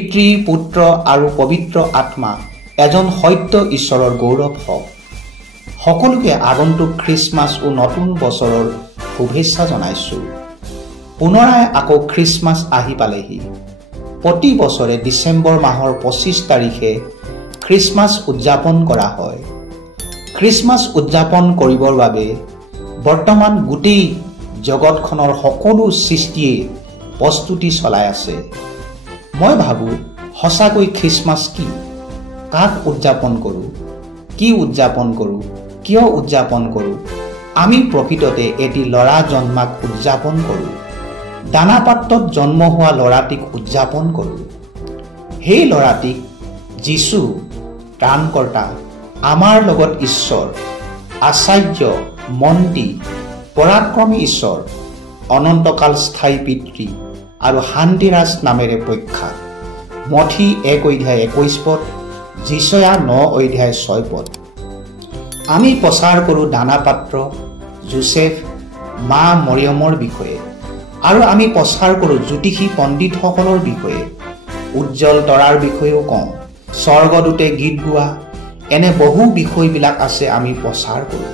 পিতৃ পুত্ৰ আৰু পবিত্ৰ আত্মা এজন সত্য ঈশ্বৰৰ গৌৰৱ হওক। সকলোকে আগন্তুক খ্ৰীষ্টমাছ ও নতুন বছৰৰ শুভেচ্ছা জনাইছোঁ। পুনৰাই আকৌ খ্ৰীষ্টমাছ আহি পালেহি। প্ৰতি বছৰে ডিচেম্বৰ মাহৰ 25 তাৰিখে খ্ৰীষ্টমাছ উদযাপন কৰা হয়। খ্ৰীষ্টমাছ উদযাপন কৰিবৰ বাবে বৰ্তমান গোটেই জগতখনৰ সকলো সৃষ্টিয়ে প্ৰস্তুতি চলাই আছে। মই ভাবোঁ সঁচাকৈ খ্ৰীষ্টমাছ কি, কাক উদযাপন কৰোঁ, কি উদযাপন কৰোঁ, কিয় উদযাপন কৰোঁ? আমি প্ৰকৃততে এটি ল'ৰা জন্মাক উদযাপন কৰোঁ। দানা পাত্ৰত জন্ম হোৱা ল'ৰাটিক উদযাপন কৰোঁ। সেই ল'ৰাটিক যীশু ত্ৰাণকৰ্তা, আমাৰ লগত ঈশ্বৰ, আচাৰ্য, মন্ত্ৰী, পৰাক্ৰমী ঈশ্বৰ, অনন্তকাল স্থায়ী পিতৃ আৰু শান্তিৰাজ নামেৰে প্ৰখ্যাত। মঠি 1 অধ্যায় 21 পদ, যিচয়া 9 অধ্যায় 6 পদ। আমি প্ৰচাৰ কৰোঁ দানা পাত্ৰ যোচেফ, মা মৰিয়মৰ বিষয়ে, আৰু আমি প্ৰচাৰ কৰোঁ জ্যোতিষী পণ্ডিতসকলৰ বিষয়ে, উজ্জ্বল তৰাৰ বিষয়েও কওঁ, স্বৰ্গদূতে গীত গোৱা, এনে বহু বিষয়বিলাক আছে আমি প্ৰচাৰ কৰোঁ।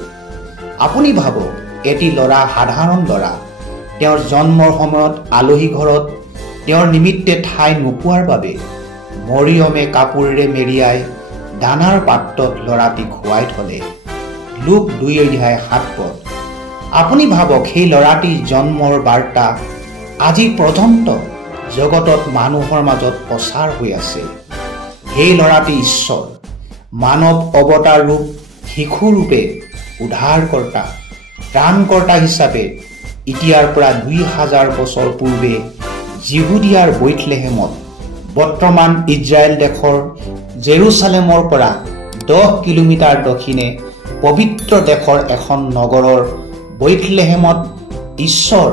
আপুনি ভাবক, এটি ল'ৰা, সাধাৰণ ল'ৰা, তেওঁৰ জন্মৰ সময়ত আলহী ঘৰত তেওঁৰ নিমিত্তে ঠাই নোপোৱাৰ বাবে মৰিয়মে কাপোৰেৰে মেৰিয়াই দানাৰ পাত্ৰত ল'ৰাটিক শুৱাই থলে। লুক 2 অধ্যায় 7 পদ। আপুনি ভাবক, সেই ল'ৰাটিৰ জন্মৰ বাৰ্তা আজি পৰ্যন্ত জগতত মানুহৰ মাজত প্ৰচাৰ হৈ আছে। সেই ল'ৰাটি ঈশ্বৰ, মানৱ অৱতাৰ ৰূপ, শিশুৰূপে উদ্ধাৰকৰ্তা, ত্ৰাণকৰ্তা হিচাপে এতিয়াৰ পৰা 2000 বছৰ পূৰ্বে যিহুদিয়াৰ বেথলেহেমত, বৰ্তমান ইজৰাইল দেশৰ জেৰুচালেমৰ পৰা 10 কিলোমিটাৰ দক্ষিণে পবিত্ৰ দেশৰ এখন নগৰৰ বেথলেহেমত ঈশ্বৰ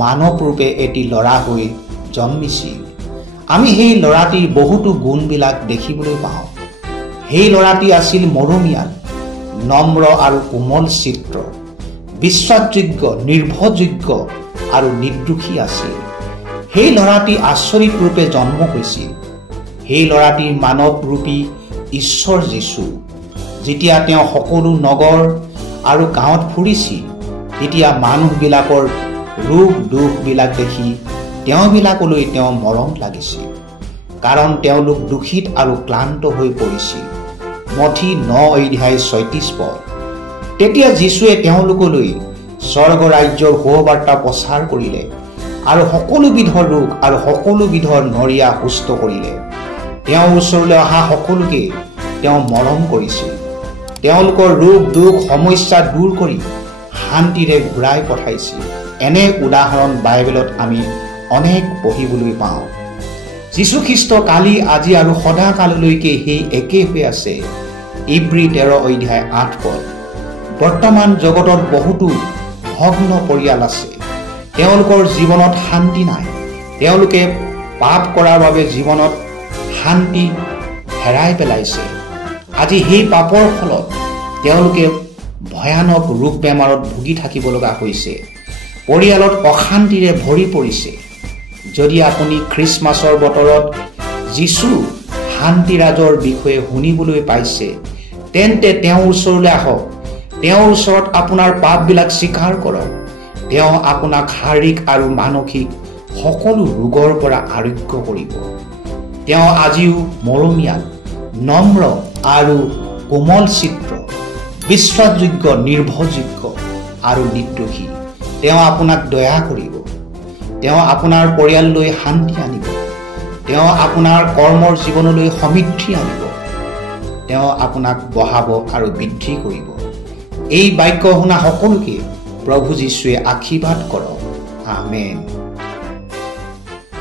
মানৱ ৰূপে এটি ল'ৰা হৈ জন্মিছিল। আমি সেই ল'ৰাটিৰ বহুতো গুণবিলাক দেখিবলৈ পাওঁ। সেই ল'ৰাটি আছিল মৰমীয়াল, নম্ৰ আৰু কোমল চিত্ৰ, বিশ্বাসযোগ্য, নিৰ্ভৰযোগ্য আৰু নিৰ্দোষী আছিল। সেই ল'ৰাটি আচৰিত ৰূপে জন্ম হৈছিল। সেই ল'ৰাটিৰ মানৱৰূপী ঈশ্বৰ যীশু। যেতিয়া তেওঁ সকলো নগৰ আৰু গাঁৱত ফুৰিছিল, তেতিয়া মানুহবিলাকৰ ৰোগ দুখবিলাক দেখি তেওঁবিলাকলৈ তেওঁ মৰম লাগিছিল, কাৰণ তেওঁলোক দূষিত আৰু ক্লান্ত হৈ পৰিছিল। মঠি 9 অধ্যায় 36 পদ। তেতিয়া যীশুৱে তেওঁলোকলৈ স্বৰ্গ ৰাজ্যৰ সুবাৰ্তা প্ৰচাৰ কৰিলে আৰু সকলোবিধৰ ৰোগ আৰু সকলোবিধৰ নৰিয়া সুস্থ কৰিলে। তেওঁৰ ওচৰলৈ অহা সকলোকে তেওঁ মৰম কৰিছিল। তেওঁলোকৰ ৰোগ দুখ সমস্যা দূৰ কৰি শান্তিৰে ঘূৰাই পঠাইছিল। এনে উদাহৰণ বাইবেলত আমি অনেক পঢ়িবলৈ পাওঁ। যীশুখ্ৰীষ্ট কালি, আজি আৰু সদাকাললৈকে সেই একেই হৈ আছে। ইব্ৰী 13 অধ্যায় 8 পদ। বৰ্তমান জগতত বহুতো ভগ্ন পৰিয়াল আছে। তেওঁলোকৰ জীৱনত শান্তি নাই। তেওঁলোকে পাপ কৰাৰ বাবে জীৱনত শান্তি হেৰাই পেলাইছে। আজি সেই পাপৰ ফলত তেওঁলোকে ভয়ানক ৰোগ বেমাৰত ভুগি থাকিব লগা হৈছে। পৰিয়ালত অশান্তিৰে ভৰি পৰিছে। যদি আপুনি খ্ৰীষ্টমাছৰ বতৰত যীশু শান্তিৰাজৰ বিষয়ে শুনিবলৈ পাইছে, তেন্তে তেওঁৰ ওচৰলৈ আহক। তেওঁৰ ওচৰত আপোনাৰ পাপবিলাক স্বীকাৰ কৰক। তেওঁ আপোনাক শাৰীৰিক আৰু মানসিক সকলো ৰোগৰ পৰা আৰোগ্য কৰিব। তেওঁ আজিও মৰমীয়াল, নম্ৰ আৰু কোমল চিত্ৰ, বিশ্বাসযোগ্য, নিৰ্ভৰযোগ্য আৰু নিৰ্দোষী। তেওঁ আপোনাক দয়া কৰিব। তেওঁ আপোনাৰ পৰিয়াললৈ শান্তি আনিব। তেওঁ আপোনাৰ কৰ্মৰ জীৱনলৈ সমৃদ্ধি আনিব। তেওঁ আপোনাক বঢ়াব আৰু বৃদ্ধি কৰিব। এই বাক্য শুনা সকলোকে প্ৰভু যীশুৱে আশীৰ্বাদ কৰক। আমেন।